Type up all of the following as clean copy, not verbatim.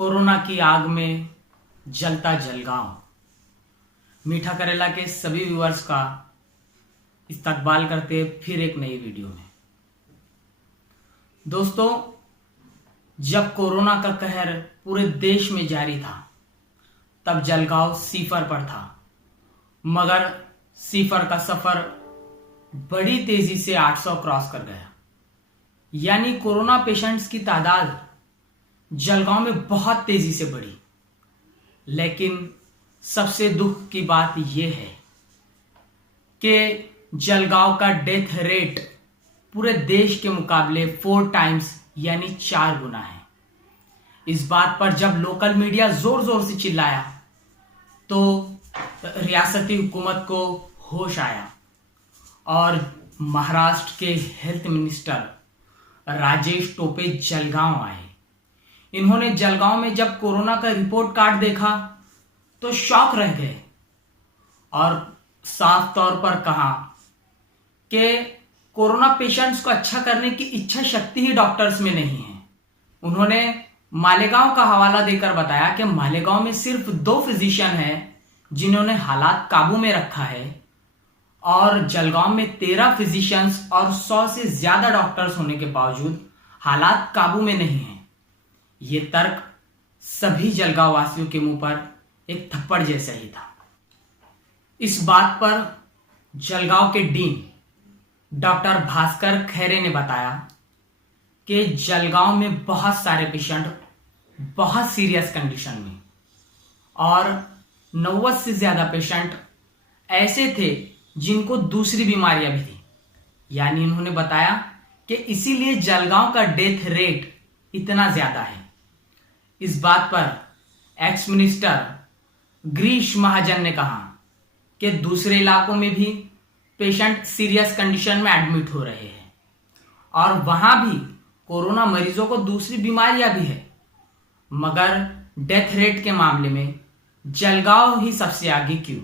Corona की आग में जलता जलगांव। मीठा करेला के सभी व्यूअर्स का इस्तकबाल करते फिर एक नई वीडियो में। दोस्तों, जब कोरोना का कहर पूरे देश में जारी था तब जलगांव सिफर पर था, मगर सिफर का सफर बड़ी तेजी से 800 क्रॉस कर गया। यानी कोरोना पेशेंट्स की तादाद जलगांव में बहुत तेजी से बढ़ी। लेकिन सबसे दुख की बात यह है कि जलगांव का डेथ रेट पूरे देश के मुकाबले 4 टाइम्स यानी 4 गुना है। इस बात पर जब लोकल मीडिया जोर जोर से चिल्लाया तो रियासती हुकूमत को होश आया और महाराष्ट्र के हेल्थ मिनिस्टर राजेश टोपे जलगांव आए। इन्होंने जलगांव में जब कोरोना का रिपोर्ट कार्ड देखा तो शॉक रह गए और साफ तौर पर कहा कि कोरोना पेशेंट्स को अच्छा करने की इच्छा शक्ति ही डॉक्टर्स में नहीं है। उन्होंने मालेगांव का हवाला देकर बताया कि मालेगांव में सिर्फ 2 फिजिशियन हैं जिन्होंने हालात काबू में रखा है और जलगांव में 13 फिजिशियंस और 100 से ज्यादा डॉक्टर्स होने के बावजूद हालात काबू में नहीं है। ये तर्क सभी जलगांव वासियों के मुंह पर एक थप्पड़ जैसा ही था। इस बात पर जलगांव के डीन डॉक्टर भास्कर खैरे ने बताया कि जलगांव में बहुत सारे पेशेंट बहुत सीरियस कंडीशन में और 90 से ज्यादा पेशेंट ऐसे थे जिनको दूसरी बीमारियां भी थी। यानी उन्होंने बताया कि इसीलिए जलगांव का डेथ रेट इतना ज्यादा है। इस बात पर एक्स मिनिस्टर गिरीश महाजन ने कहा कि दूसरे इलाकों में भी पेशेंट सीरियस कंडीशन में एडमिट हो रहे हैं और वहां भी कोरोना मरीजों को दूसरी बीमारियां भी है, मगर डेथ रेट के मामले में जलगांव ही सबसे आगे क्यों?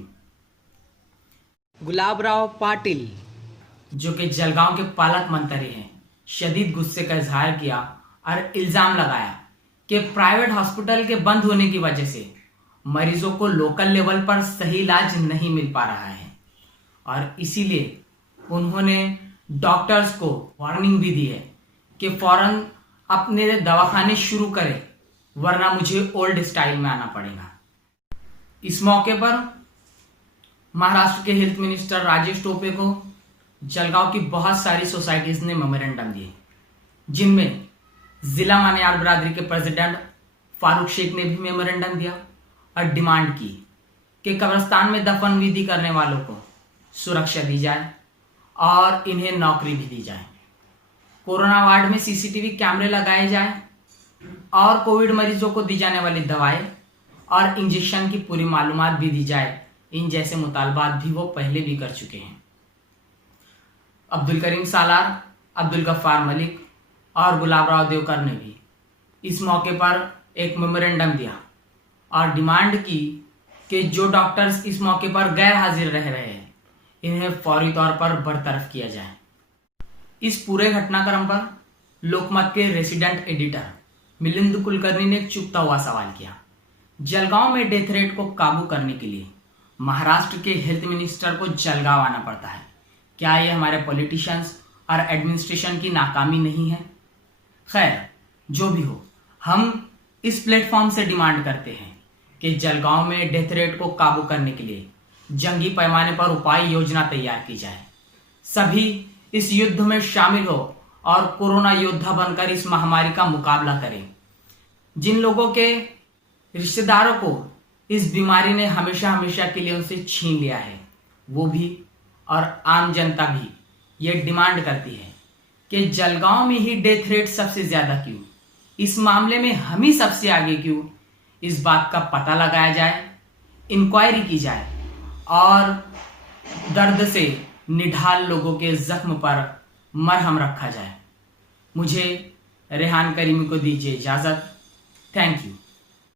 गुलाबराव पाटिल, जो कि जलगांव के पालक मंत्री हैं, शदीद गुस्से का इजहार किया और इल्जाम लगाया कि प्राइवेट हॉस्पिटल के बंद होने की वजह से मरीजों को लोकल लेवल पर सही इलाज नहीं मिल पा रहा है और इसीलिए उन्होंने डॉक्टर्स को वार्निंग भी दी है कि फौरन अपने दवाखाने शुरू करें, वरना मुझे ओल्ड स्टाइल में आना पड़ेगा। इस मौके पर महाराष्ट्र के हेल्थ मिनिस्टर राजेश टोपे को जलगांव की बहुत सारी सोसाइटीज ने मेमोरेंडम दिए, जिनमें जिला मानियार बिरादरी के प्रेसिडेंट फारूक शेख ने भी मेमोरेंडम दिया और डिमांड की कि कब्रिस्तान में दफन विधि करने वालों को सुरक्षा दी जाए और इन्हें नौकरी भी दी जाए। कोरोना वार्ड में सीसीटीवी कैमरे लगाए जाए और कोविड मरीजों को दी जाने वाली दवाएं और इंजेक्शन की पूरी मालूमात भी दी जाए। इन जैसे मुतालबात भी वो पहले भी कर चुके हैं। अब्दुल करीम सालार, अब्दुल गफ्फार मलिक और गुलाबराव देवकर ने भी इस मौके पर एक मेमोरेंडम दिया और डिमांड की कि जो डॉक्टर्स इस मौके पर गैर हाजिर रह रहे हैं इन्हें फौरी तौर पर बरतरफ किया जाए। इस पूरे घटनाक्रम पर लोकमत के रेसिडेंट एडिटर मिलिंद कुलकर्णी ने एक चुभता हुआ सवाल किया। जलगांव में डेथ रेट को काबू करने के लिए महाराष्ट्र के हेल्थ मिनिस्टर को जलगांव आना पड़ता है। क्या यह हमारे पॉलिटिशियंस और एडमिनिस्ट्रेशन की नाकामी नहीं है? खैर, जो भी हो, हम इस प्लेटफॉर्म से डिमांड करते हैं कि जलगांव में डेथ रेट को काबू करने के लिए जंगी पैमाने पर उपाय योजना तैयार की जाए। सभी इस युद्ध में शामिल हो और कोरोना योद्धा बनकर इस महामारी का मुकाबला करें। जिन लोगों के रिश्तेदारों को इस बीमारी ने हमेशा हमेशा के लिए उनसे छीन लिया है, वो भी और आम जनता भी ये डिमांड करती है कि जलगांव में ही डेथ रेट सबसे ज्यादा क्यों, इस मामले में हम ही सबसे आगे क्यों, इस बात का पता लगाया जाए, इंक्वायरी की जाए और दर्द से निढाल लोगों के जख्म पर मरहम रखा जाए। मुझे रेहान करीमी को दीजिए इजाजत। Thank you.